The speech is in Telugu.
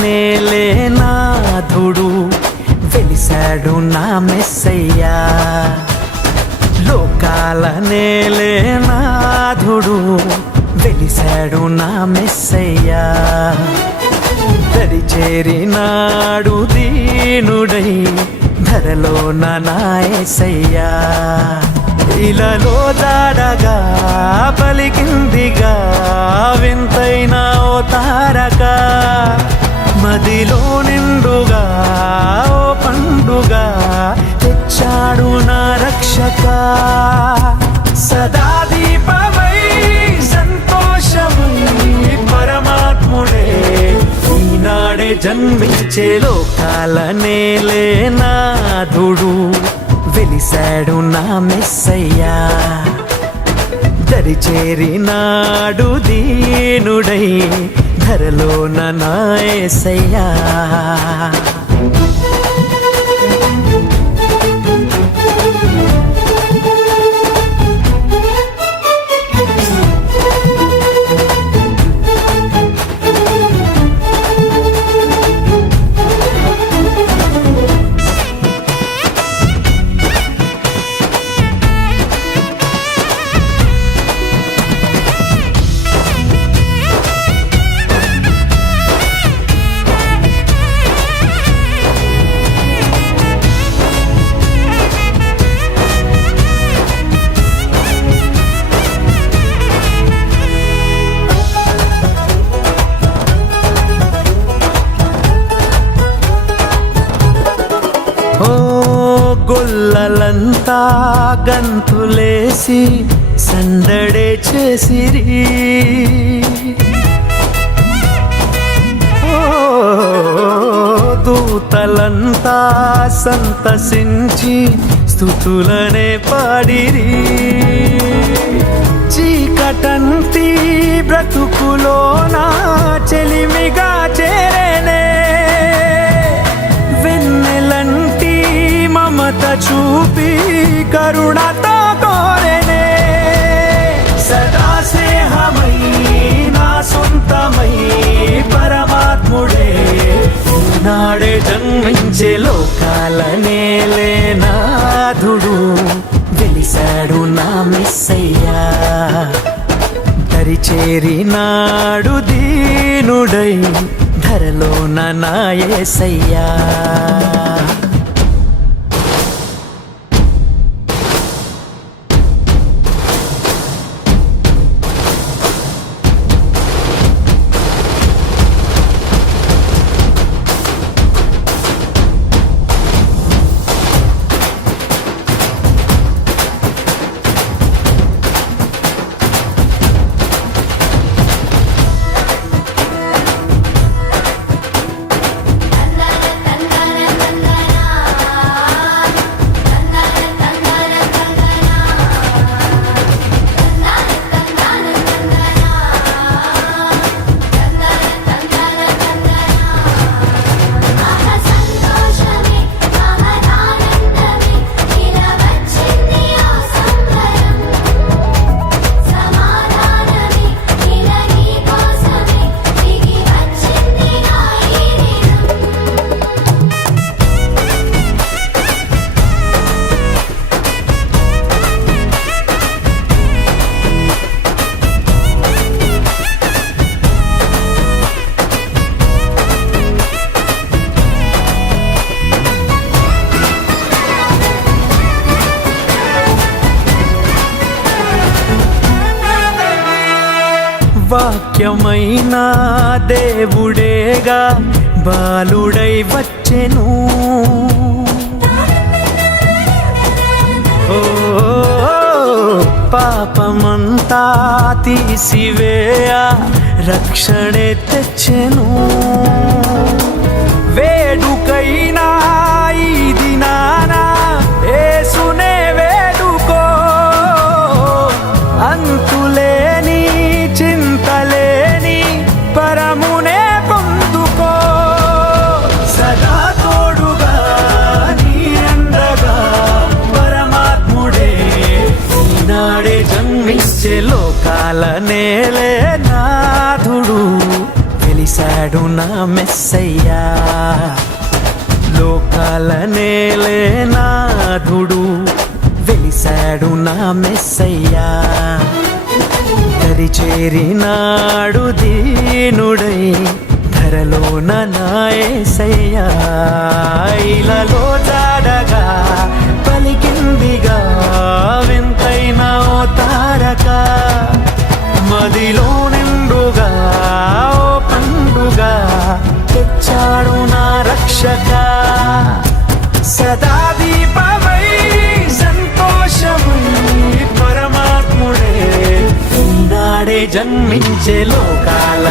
నేలే నాథుడు వెలిశాడు నా మెస్సయ్యా. లోకాల నేలే నాథుడు వెలిశాడు నా మెస్సయ్యా. దరి చేరినాడు దీనుడై ధరలోన నా యేసయ్యా. ఇలలో దాడగా పలికిందిగా వింతైన ఓ తారక, మదిలో నిండుగా ఓ పండుగ తెచ్చాడు నా రక్షక. సదా దీపమై సంతోషమై పరమాత్ముడే ఈనాడే జన్మించే లోకాల నేలే నాథుడు వెలిశాడు నా మెస్సయ్యా. దరి చేరినాడు దీనుడై ధరలోన నా యేసయ్యా. గొల్లలంతా గంతులేసి సందడే చేసిరి. దూతలంతా సంతసించి స్తుతులనే పాడిరి. చీకటంటి బ్రతుకులోన చెలిమిగా చేరేనే వెన్నెలంటి మమత చూపి కరుణతో కోరేనే. సదా స్నేహమై నా సొంతమై పరమాత్ముడే నాడే జన్మించే లోకాల నేలే నాథుడు వెలిశాడు నా మెస్సయ్యా. దరి చేరినాడు దీనుడై ధరలోన నా యేసయ్యా. వాక్యమైన దేవుడేగా బాలుడై వచ్చెను. ఓ పాపమంతా తీసివేయ రక్షణే తెచ్చెను. వేడుకైనా ఈ దినాన యేసునే వేడుకో, అంతులేని చింతలేని పరమునే పొందుకో. సదా తోడుగా నీ అండగా పరమాత్ముడే ఈనాడే జన్మించే లోకాల నేలే నాథుడు వెలిశాడు వెలిశాడు నా మెస్సయ్యా. లోకాల నేలే నాథుడు వెలిశాడు నా మెస్సయ్యా. దరిచేరినాడు దీనుడై ధరలోన నా యేసయ్యా. ఇలలో జాడగా పలికిందిగా వింతైన ఓ తారక. మదిలో నిండుగా ఓ పండుగా తెచ్చాడు నా రక్షక. సదా దీపమై సంతోషమై పరమాత్ముడే ఈనాడే జన్మించే లోకాల